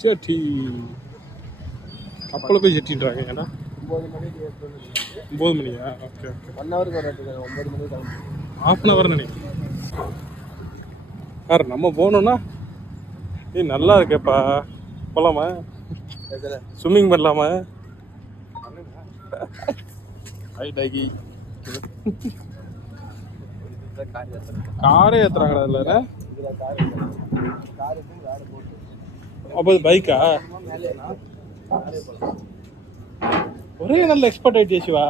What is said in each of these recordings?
ஜெட்டி கப்பலை போய் ஜெட்டின்றாங்க ஏன்னா 9 மணிக்கு 9 மணியா? Okay okay. 1 ஹவருக்கு வரட்டுங்க. 9 மணிக்கு கிளம்பி ½ hour நினைக்கிறேன். சார் நம்ம போகணுன்னா நல்லா இருக்கேப்பா, போகலாமா? ஸ்விம்மிங் பண்ணலாமா? ஐ டாகி காரே ஏற்றுறாங்கடா இல்லை. அப்போ இது பைக்கா? ஒரே நல்ல எக்ஸ்பர்ட் ஆயிடுச்சு சிவா.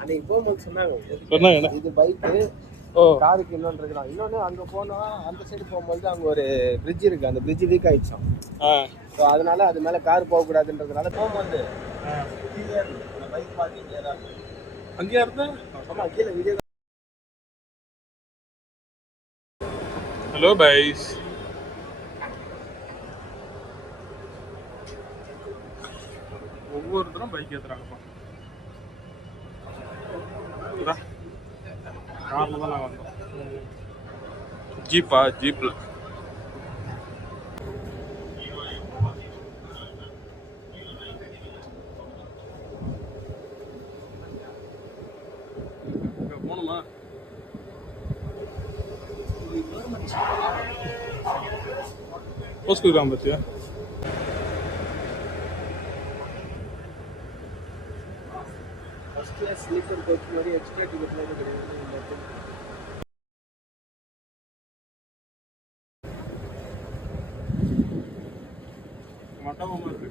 அன்னைக்கு போகும்போது சொன்னாங்க இது பைக்கு, ஓ காருக்கு இன்னொன்று இருக்கலாம். இன்னொன்று அங்கே போனோம், அந்த சைடு போகும்போது அங்கே ஒரு பிரிட்ஜ் இருக்குது, அந்த பிரிட்ஜ் வீக் ஆகிடுச்சான். ஸோ அதனால அது மேலே கார் போகக்கூடாதுன்றதுனால போகும்போது பைக் பார்க்கிங் அங்கேயா இருந்தா ஆமாம் கீழே வீடியோ. ஹலோ பைஸ், ஒவ்வொருத்தரும் பைக் ஏற்றுறாங்கப்பா. காரில் தான் நான் வந்தோம். ஜீப்பா? ஜீப்பில் போகணுமா? போஸ்ட் கிராம் பற்றியா? ஸ்லீப்பர் கோச் மாதிரி எக்ஸ்ட்ரா டிக்கெட்லாம் கிடையாது. மட்டமாக இருக்கு.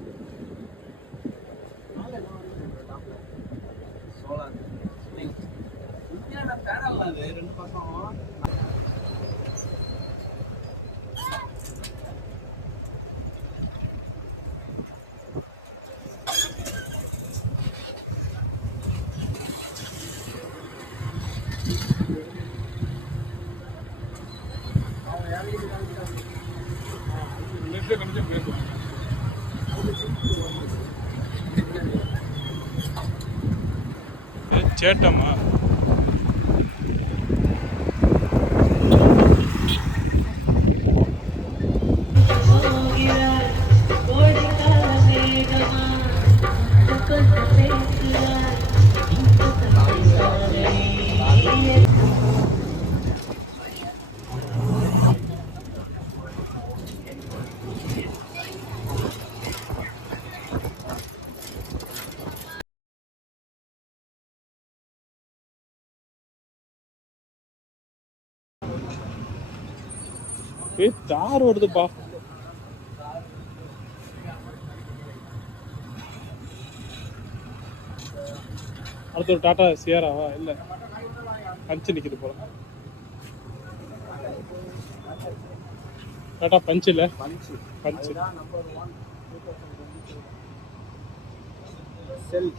ரெண்டு பக்கம் சேட்டம்மா தார் வருதுப்பா. அடுத்த ஒரு டாடா சியாராவா? இல்லை, பஞ்சு நிற்கிது போல. டாடா பஞ்சு இல்லை, பஞ்சு செல்